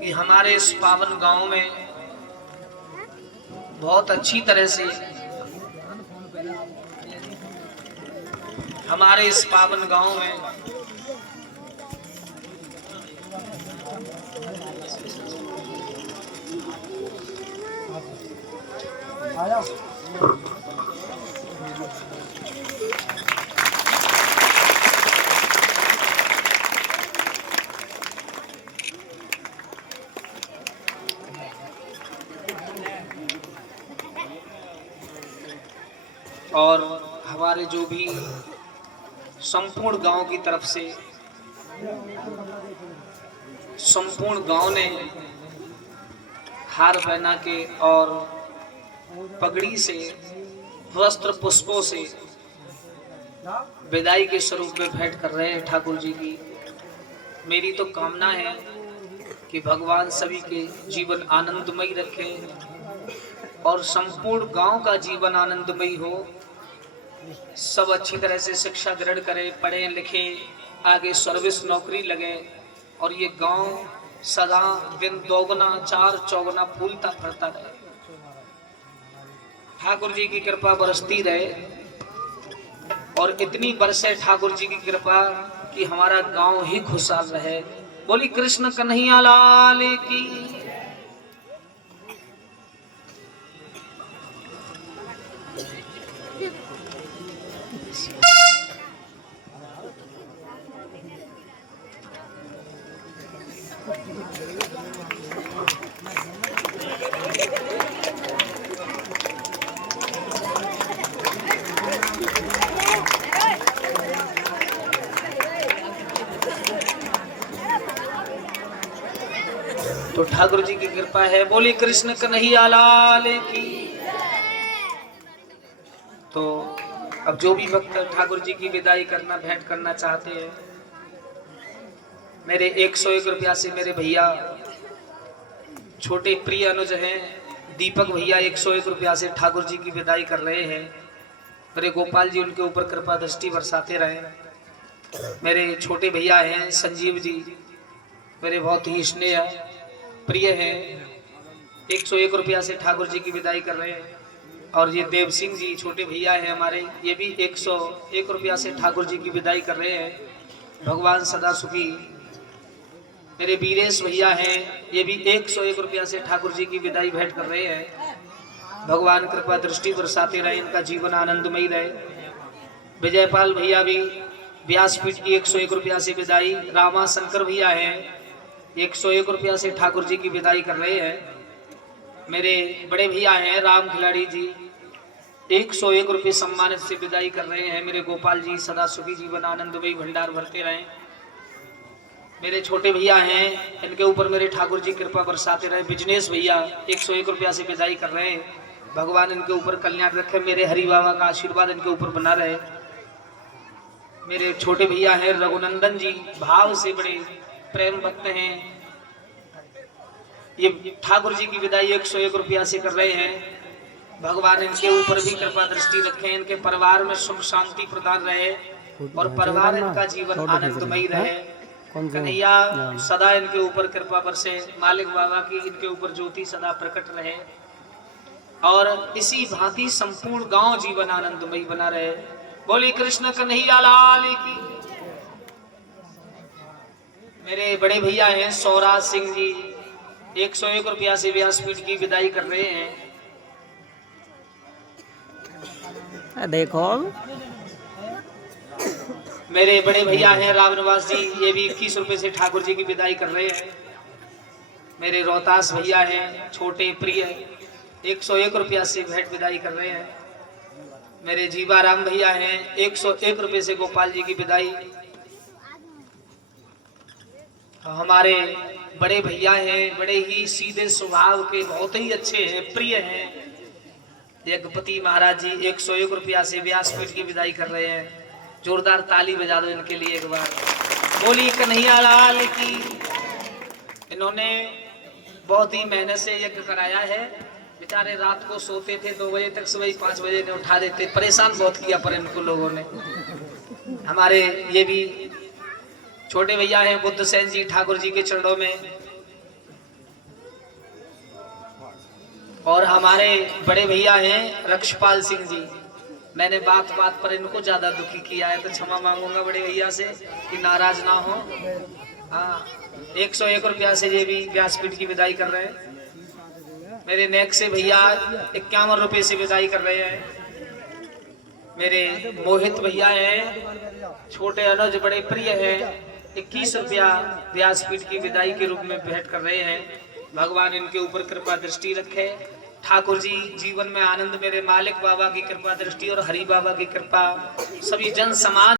कि हमारे इस पावन गांव में बहुत अच्छी तरह से हमारे इस पावन गांव में और हमारे जो भी संपूर्ण गांव की तरफ से संपूर्ण गांव ने हार पहना के और पगड़ी से वस्त्र पुष्पों से विदाई के स्वरूप में भेंट कर रहे हैं ठाकुर जी की। मेरी तो कामना है कि भगवान सभी के जीवन आनंदमयी रखे और संपूर्ण गांव का जीवन आनंदमयी हो। सब अच्छी तरह से शिक्षा ग्रहण करें, पढ़े लिखे, आगे सर्विस नौकरी लगे और ये गांव सदा दिन दोगुना चार चौगुना फूलता फरता रहे। ठाकुर जी की कृपा बरसती रहे और इतनी बरसे ठाकुर जी की कृपा कि हमारा गांव ही खुशहाल रहे। बोली कृष्ण कन्हैया लाल की। तो ठाकुर जी की कृपा है। बोली कृष्ण कन्हैया लाल की। तो अब जो भी भक्त ठाकुर जी की विदाई करना भेंट करना चाहते हैं, मेरे 101 रुपया से मेरे भैया छोटे प्रिय अनुज हैं दीपक भैया 101 रुपया से ठाकुर जी की विदाई कर रहे हैं। मेरे गोपाल जी उनके ऊपर कृपा दृष्टि बरसाते रहे। मेरे छोटे भैया हैं संजीव जी, मेरे बहुत ही स्नेह प्रिय हैं, 101 रुपया से ठाकुर जी की विदाई कर रहे हैं। और ये देव सिंह जी छोटे भैया हैं हमारे, ये भी 101 रुपया से ठाकुर जी की विदाई कर रहे हैं। भगवान सदा सुखी। मेरे वीरेश भैया हैं, ये भी 101 रुपया से ठाकुर जी की विदाई भेंट कर रहे हैं। भगवान कृपा दृष्टि बरसाते रहे, इनका जीवन आनंदमयी रहे। विजयपाल भैया भी व्यासपीठ की 101 रुपया से विदाई। रामा शंकर भैया हैं 101 रुपया से ठाकुर जी की विदाई कर रहे हैं। मेरे बड़े भैया हैं राम खिलाड़ी जी 101 रुपये सम्मानित से विदाई कर रहे हैं। मेरे गोपाल जी सदा सुखी जीवन आनंदमयी भंडार भरते रहें। मेरे छोटे भैया हैं, इनके ऊपर मेरे ठाकुर जी कृपा बरसाते रहे। बिजनेस भैया 101 रुपया से विदाई कर रहे हैं। भगवान इनके ऊपर कल्याण रखे, मेरे हरि बाबा का आशीर्वाद इनके ऊपर बना रहे। मेरे छोटे भैया हैं रघुनंदन जी, भाव से बड़े प्रेम भक्त हैं, ये ठाकुर जी की विदाई 101 रुपया से कर रहे हैं। भगवान इनके ऊपर भी कृपा दृष्टि रखें, इनके परिवार में सुख शांति प्रदान रहे और परिवार इनका जीवन आनंदमयी रहे। कन्हैया सदा इनके ऊपर कृपा बरसे, मालिक बाबा की इनके ऊपर ज्योति सदा प्रकट रहे और इसी भांति संपूर्ण गांव जीवन आनंदमयी बना रहे। बोली कृष्ण कन्हैया लाल की। मेरे बड़े भैया हैं सौराज सिंह जी 101 रुपया से व्यासपीठ की विदाई कर रहे हैं। देखो मेरे बड़े भैया हैं रामनिवास जी, ये भी 21 रुपये से ठाकुर जी की विदाई कर रहे हैं। मेरे रोहतास भैया हैं छोटे प्रिय 101 रुपया से भेंट विदाई कर रहे हैं। मेरे जीवाराम भैया हैं 101 रुपये से गोपाल जी की विदाई। हमारे बड़े भैया हैं, बड़े ही सीधे स्वभाव के, बहुत ही अच्छे हैं, प्रिय हैं, यज्ञपति महाराज जी 101 रुपया से व्यासपीठ की विदाई कर रहे हैं। जोरदार ताली बजा दो इनके लिए एक बार। बोली कन्हैया लाल की। इन्होंने बहुत ही मेहनत से यज्ञ कराया है। बेचारे रात को सोते थे 2 बजे तक, सुबह 5 बजे ने उठा देते, परेशान बहुत किया पर इनको लोगों ने। हमारे ये भी छोटे भैया हैं बुद्ध सेन जी, ठाकुर जी के चरणों में और हमारे बड़े भैया हैं रक्षपाल सिंह जी। मैंने बात बात पर इनको ज्यादा दुखी किया है तो क्षमा मांगूंगा बड़े भैया से कि नाराज ना हो। हाँ, 101 रुपया से ये भी व्यासपीठ की विदाई कर रहे हैं। मेरे नेक से भैया 51 रुपये से विदाई कर रहे हैं। मेरे मोहित भैया हैं, छोटे अनुज बड़े प्रिय हैं, 21 रुपया व्यासपीठ की विदाई के रूप में भेंट कर रहे हैं। भगवान इनके ऊपर कृपा दृष्टि रखे। ठाकुर जी जीवन में आनंद, मेरे मालिक बाबा की कृपा दृष्टि और हरि बाबा की कृपा, सभी जन समाज